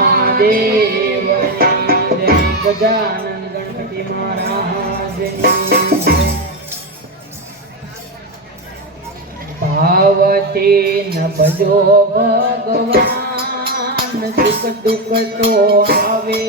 મહાદેવની જય ગણપતિ મહારાજની જય. ન ભજો ભગવાન સુખ દુઃખ તો આવે